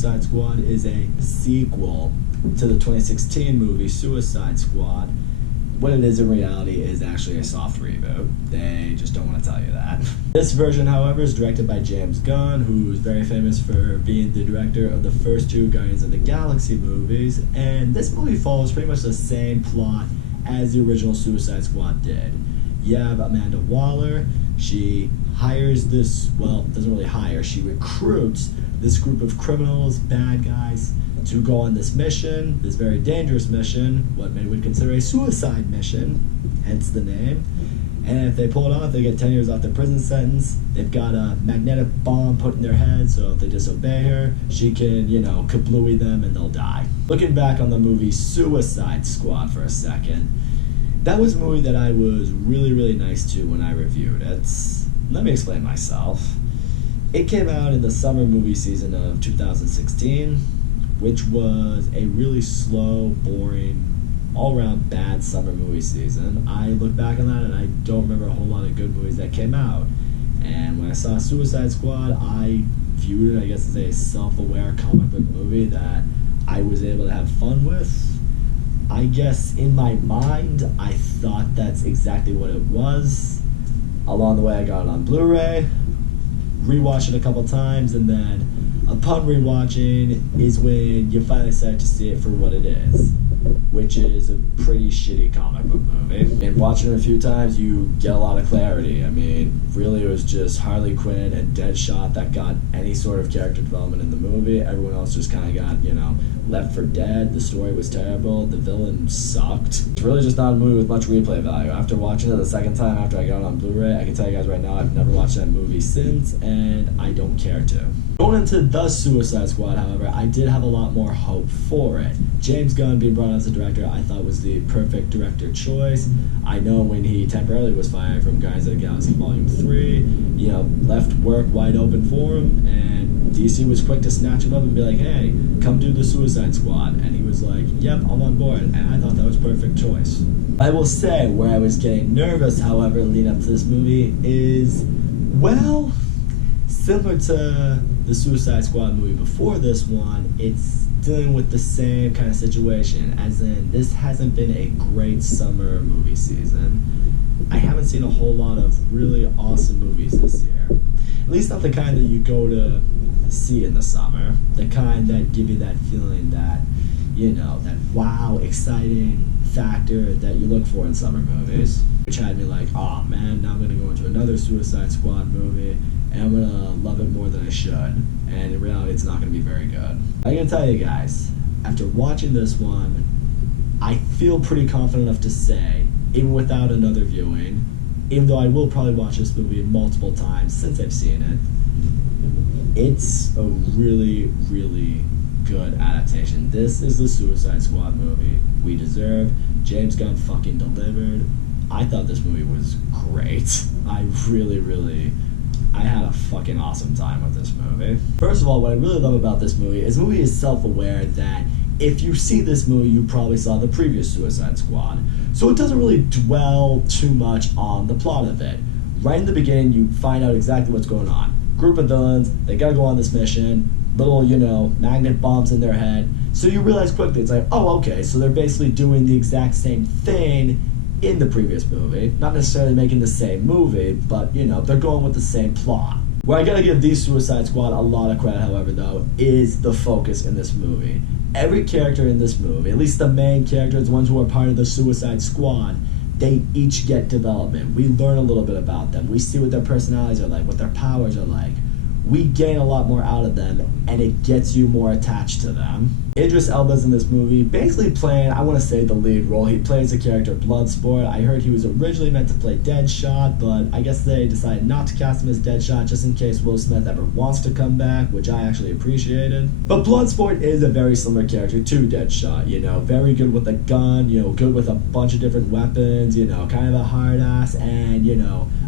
Suicide Squad is a sequel to the 2016 movie Suicide Squad. What it is in reality is actually a soft reboot. They just don't want to tell you that. This version, however, is directed by James Gunn, who's very famous for being the director of the first two Guardians of the Galaxy movies, and this movie follows pretty much the same plot as the original Suicide Squad did. You have Amanda Waller. She hires this, well, doesn't really hire, she recruits this group of criminals, bad guys, to go on this mission, this very dangerous mission, what many would consider a suicide mission, hence the name. And if they pull it off, they get 10 years off their prison sentence. They've got a magnetic bomb put in their head, so if they disobey her, she can, kablooey them and they'll die. Looking back on the movie Suicide Squad for a second, that was a movie that I was really, really nice to when I reviewed it. Let me explain myself. It came out in the summer movie season of 2016, which was a really slow, boring, all-around bad summer movie season. I look back on that and I don't remember a whole lot of good movies that came out. And when I saw Suicide Squad, I viewed it, I guess, as a self-aware comic book movie that I was able to have fun with. I guess in my mind, I thought that's exactly what it was. Along the way, I got it on Blu-ray, rewatched it a couple times, and then upon rewatching is when you finally start to see it for what it is, which is a pretty shitty comic book movie. And watching it a few times, you get a lot of clarity. I mean, really, it was just Harley Quinn and Deadshot that got any sort of character development in the movie. Everyone else just kind of got, left for dead. The story was terrible. The villain sucked. It's really just not a movie with much replay value. After watching it the second time after I got it on Blu-ray, I can tell you guys right now, I've never watched that movie since, and I don't care to. Going into The Suicide Squad, however, I did have a lot more hope for it. James Gunn being brought on as a director, I thought was the perfect director choice. I know when he temporarily was fired from Guardians of the Galaxy Volume 3, left work wide open for him, and DC was quick to snatch him up and be like, hey, come do The Suicide Squad. And he was like, yep, I'm on board. And I thought that was a perfect choice. I will say, where I was getting nervous, however, leading up to this movie is, well, similar to the Suicide Squad movie before this one, it's dealing with the same kind of situation, as in, this hasn't been a great summer movie season. I haven't seen a whole lot of really awesome movies this year. At least not the kind that you go to see in the summer. The kind that give you that feeling that, that wow, exciting factor that you look for in summer movies. Which had me like, oh man, now I'm going to go into another Suicide Squad movie, and I'm going to love it more than I should. And in reality, it's not going to be very good. I'm going to tell you guys, after watching this one, I feel pretty confident enough to say, even without another viewing, even though I will probably watch this movie multiple times since I've seen it, it's a really, really good adaptation. This is the Suicide Squad movie we deserve. James Gunn fucking delivered. I thought this movie was great. I had a fucking awesome time with this movie. First of all, what I really love about this movie is self-aware that if you see this movie, you probably saw the previous Suicide Squad. So it doesn't really dwell too much on the plot of it. Right in the beginning, you find out exactly what's going on. Group of villains, they gotta go on this mission, little, magnet bombs in their head. So you realize quickly, it's like, oh, okay, so they're basically doing the exact same thing in the previous movie. Not necessarily making the same movie, but, they're going with the same plot. Where I gotta give these Suicide Squad a lot of credit, however, though, is the focus in this movie. Every character in this movie, at least the main characters, the ones who are part of the Suicide Squad, they each get development. We learn a little bit about them. We see what their personalities are like, what their powers are like. We gain a lot more out of them, and it gets you more attached to them. Idris Elba's in this movie, basically playing, I want to say, the lead role. He plays the character Bloodsport. I heard he was originally meant to play Deadshot, but I guess they decided not to cast him as Deadshot just in case Will Smith ever wants to come back, which I actually appreciated. But Bloodsport is a very similar character to Deadshot, very good with a gun, good with a bunch of different weapons, kind of a hard ass, and,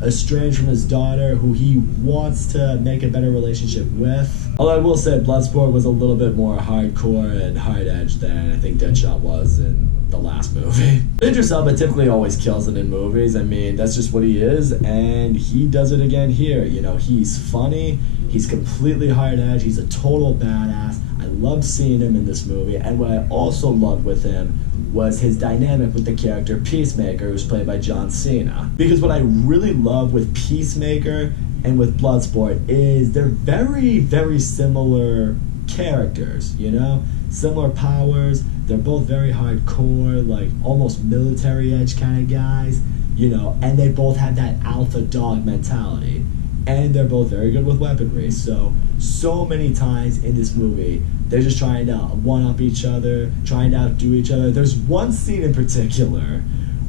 estranged from his daughter, who he wants to make a better relationship with. Although I will say Bloodsport was a little bit more hardcore and hard-edged than I think Deadshot was in the last movie. Idris Elba typically always kills it in movies. I mean, that's just what he is, and he does it again here. He's funny, he's completely hard-edged, he's a total badass. I loved seeing him in this movie, and what I also loved with him was his dynamic with the character Peacemaker, who's played by John Cena. Because what I really love with Peacemaker and with Bloodsport is they're very, very similar characters, you know? Similar powers, they're both very hardcore, like almost military edge kind of guys, you know, and they both have that alpha dog mentality. And they're both very good with weaponry, so many times in this movie, they're just trying to one-up each other, trying to outdo each other. There's one scene in particular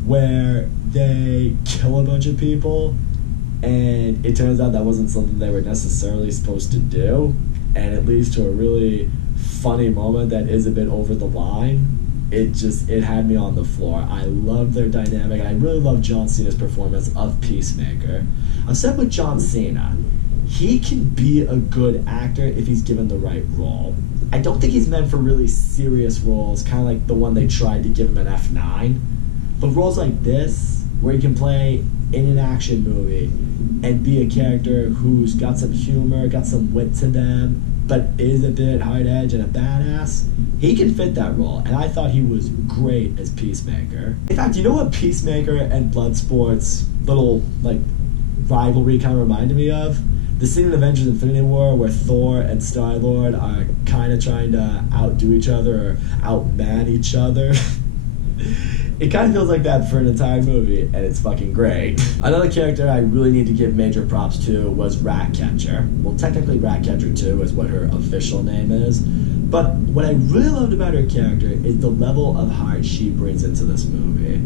where they kill a bunch of people, and it turns out that wasn't something they were necessarily supposed to do, and it leads to a really funny moment that is a bit over the line. It had me on the floor. I love their dynamic. I really love John Cena's performance of Peacemaker. I've said with John Cena, he can be a good actor if he's given the right role. I don't think he's meant for really serious roles, kind of like the one they tried to give him in F9. But roles like this, where he can play in an action movie and be a character who's got some humor, got some wit to them, but is a bit hard edge and a badass, he can fit that role, and I thought he was great as Peacemaker. In fact, you know what Peacemaker and Bloodsport's little, like, rivalry kind of reminded me of? The scene in Avengers Infinity War where Thor and Star-Lord are kind of trying to outdo each other or outman each other. It kind of feels like that for an entire movie, and it's fucking great. Another character I really need to give major props to was Ratcatcher. Well, technically Ratcatcher 2 is what her official name is, but what I really loved about her character is the level of heart she brings into this movie.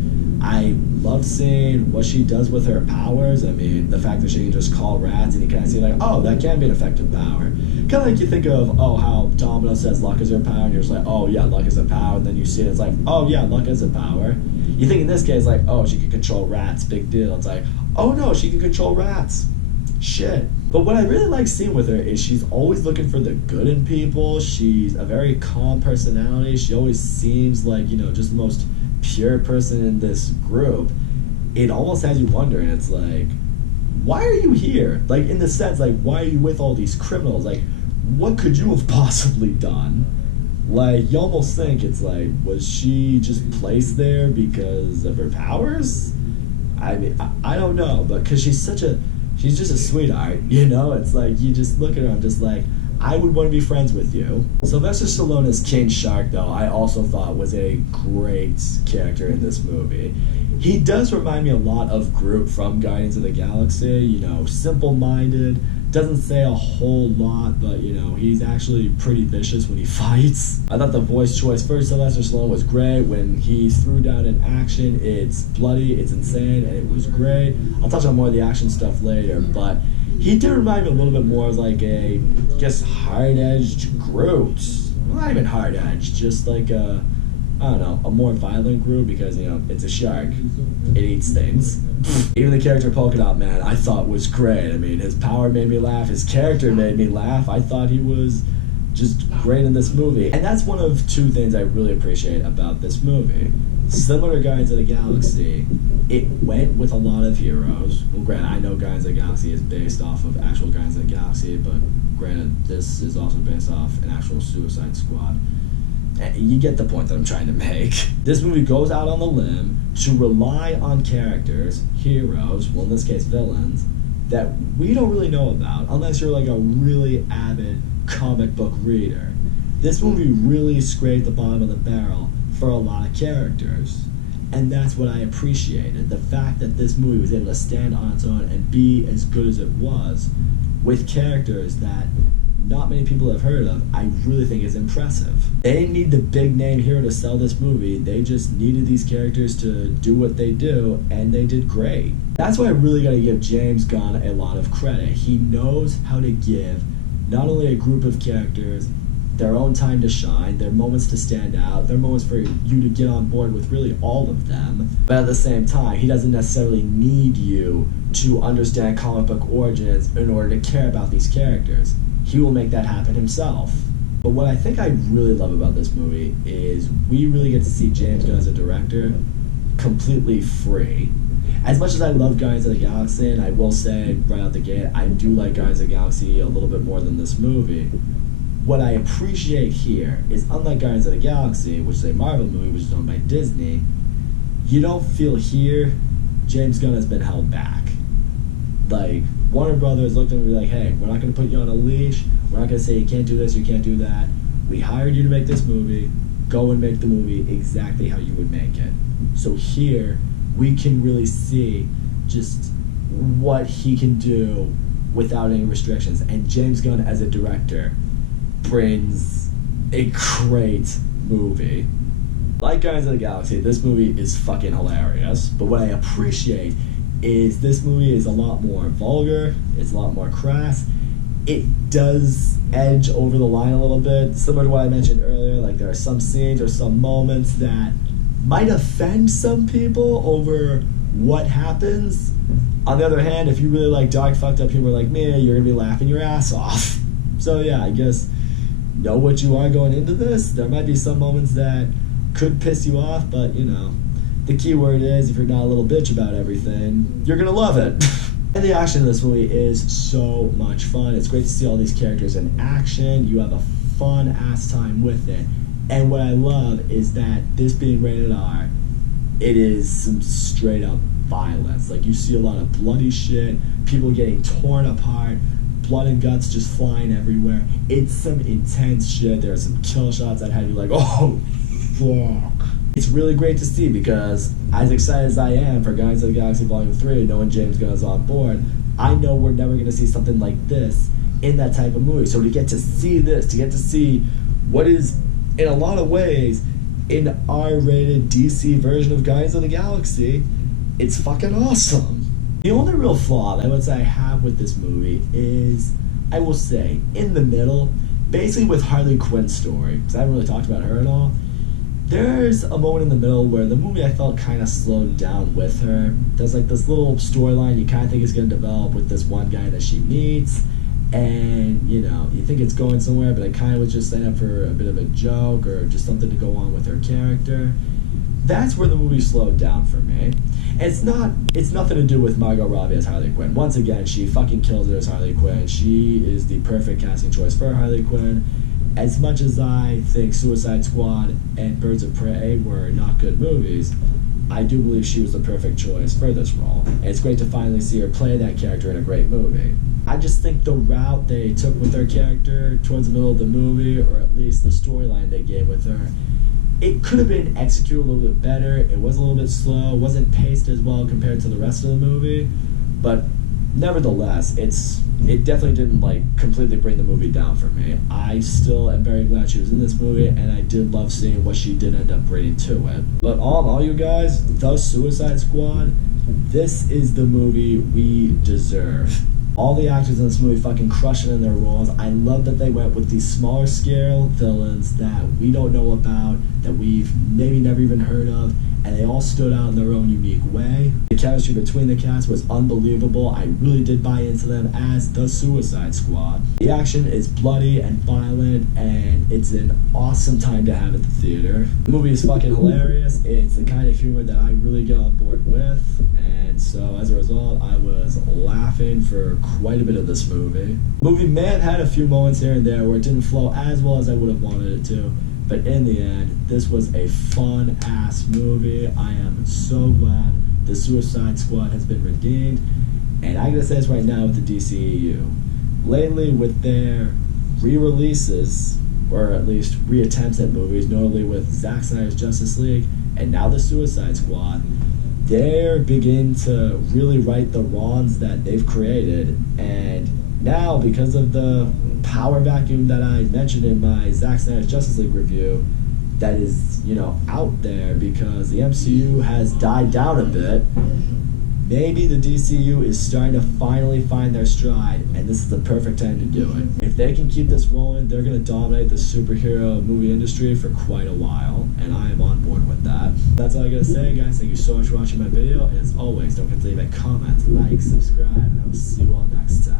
I love seeing what she does with her powers. I mean, the fact that she can just call rats and you kind of see like, oh, that can be an effective power. Kind of like you think of, oh, how Domino says luck is her power, and you're just like, oh, yeah, luck is a power, and then you see it, it's like, oh, yeah, luck is a power. You think in this case, like, oh, she can control rats, big deal. It's like, oh, no, she can control rats. Shit. But what I really like seeing with her is she's always looking for the good in people. She's a very calm personality. She always seems like, you know, just the most pure person in this group. It almost has you wondering, it's like, why are you here? Like, in the sense, like, why are you with all these criminals? Like, what could you have possibly done? Like, you almost think it's like, was she just placed there because of her powers? I mean, I don't know, but because she's just a sweetheart, you know? It's like, you just look at her, I'm just like, I would want to be friends with you. Sylvester Stallone as King Shark, though, I also thought was a great character in this movie. He does remind me a lot of Groot from Guardians of the Galaxy, you know, simple-minded, doesn't say a whole lot, but, you know, he's actually pretty vicious when he fights. I thought the voice choice for Sylvester Stallone was great. When he threw down in action, it's bloody, it's insane, and it was great. I'll touch on more of the action stuff later, but he did remind me a little bit more of like a, I guess, hard-edged Groot. Well, not even hard-edged, just like a, I don't know, a more violent Groot because, you know, it's a shark. It eats things. Even the character Polka Dot Man I thought was great. I mean, his power made me laugh. His character made me laugh. I thought he was just great in this movie. And that's one of two things I really appreciate about this movie. Similar to Guardians of the Galaxy, it went with a lot of heroes. Well, granted, I know Guardians of the Galaxy is based off of actual Guardians of the Galaxy, but granted, this is also based off an actual Suicide Squad. You get the point that I'm trying to make. This movie goes out on the limb to rely on characters, heroes, well in this case villains, that we don't really know about unless you're like a really avid comic book reader. This movie really scraped the bottom of the barrel for a lot of characters. And that's what I appreciated. The fact that this movie was able to stand on its own and be as good as it was with characters that not many people have heard of, I really think is impressive. They didn't need the big name hero to sell this movie, they just needed these characters to do what they do, and they did great. That's why I really gotta give James Gunn a lot of credit. He knows how to give not only a group of characters their own time to shine, their moments to stand out, their moments for you to get on board with really all of them, but at the same time, he doesn't necessarily need you to understand comic book origins in order to care about these characters. He will make that happen himself. But what I think I really love about this movie is we really get to see James Gunn as a director completely free. As much as I love Guardians of the Galaxy, and I will say right out the gate, I do like Guardians of the Galaxy a little bit more than this movie, What I appreciate here is, unlike Guardians of the Galaxy, which is a Marvel movie which is owned by Disney, you don't feel here James Gunn has been held back. Like, Warner Brothers looked at him and be like, hey, we're not going to put you on a leash. We're not going to say you can't do this, you can't do that. We hired you to make this movie. Go and make the movie exactly how you would make it. So here, we can really see just what he can do without any restrictions. And James Gunn, as a director, brings a great movie. Like Guardians of the Galaxy, this movie is fucking hilarious. But what I appreciate is this movie is a lot more vulgar, it's a lot more crass. It does edge over the line a little bit, similar to what I mentioned earlier. Like, there are some scenes or some moments that might offend some people over what happens. On the other hand, if you really like dark, fucked up humor like me, you're gonna be laughing your ass off. So yeah, I guess know what you are going into this. There might be some moments that could piss you off, but you know, the key word is, if you're not a little bitch about everything, you're gonna love it. And the action in this movie is so much fun. It's great to see all these characters in action. You have a fun ass time with it. And what I love is that this being rated R, it is some straight up violence. Like, you see a lot of bloody shit, people getting torn apart, blood and guts just flying everywhere. It's some intense shit. There are some kill shots that have you like, oh, fuck. It's really great to see, because as excited as I am for Guardians of the Galaxy Volume 3, knowing James Gunn is on board, I know we're never going to see something like this in that type of movie. So to get to see this, to get to see what is, in a lot of ways, an R-rated DC version of Guardians of the Galaxy, it's fucking awesome. The only real flaw that I would say I have with this movie is, I will say, in the middle, basically with Harley Quinn's story, because I haven't really talked about her at all. There's a moment in the middle where the movie, I felt, kind of slowed down with her. There's like this little storyline you kind of think is going to develop with this one guy that she meets, and you know, you think it's going somewhere, but it kind of was just set up for a bit of a joke or just something to go on with her character. That's where the movie slowed down for me. And it's nothing to do with Margot Robbie as Harley Quinn. Once again, she fucking kills it as Harley Quinn. She is the perfect casting choice for Harley Quinn. As much as I think Suicide Squad and Birds of Prey were not good movies, I do believe she was the perfect choice for this role. And it's great to finally see her play that character in a great movie. I just think the route they took with her character towards the middle of the movie, or at least the storyline they gave with her, it could have been executed a little bit better. It was a little bit slow, wasn't paced as well compared to the rest of the movie, but nevertheless, it definitely didn't like completely bring the movie down for me. I still am very glad she was in this movie, and I did love seeing what she did end up bringing to it. But all in all, you guys, The Suicide Squad, this is the movie we deserve. All the actors in this movie fucking crushing in their roles. I love that they went with these smaller scale villains that we don't know about, that we've maybe never even heard of, and they all stood out in their own unique way. The chemistry between the cast was unbelievable. I really did buy into them as the Suicide Squad. The action is bloody and violent, and it's an awesome time to have at the theater. The movie is fucking hilarious. It's the kind of humor that I really get on board with, and so as a result, I was laughing for quite a bit of this movie. The movie may have had a few moments here and there where it didn't flow as well as I would have wanted it to, but in the end, this was a fun-ass movie. I am so glad the Suicide Squad has been redeemed. And I gotta say this right now with the DCEU. Lately, with their re-releases, or at least re-attempts at movies, notably with Zack Snyder's Justice League, and now the Suicide Squad, they're beginning to really right the wrongs that they've created. And now, because of the power vacuum that I mentioned in my Zack Snyder's Justice League review, that is, you know, out there because the MCU has died down a bit, maybe the DCU is starting to finally find their stride, and this is the perfect time to do it. If they can keep this rolling, they're going to dominate the superhero movie industry for quite a while, and I am on board with that. That's all I got to say, guys. Thank you so much for watching my video, and as always, don't forget to leave a comment, like, subscribe, and I will see you all next time.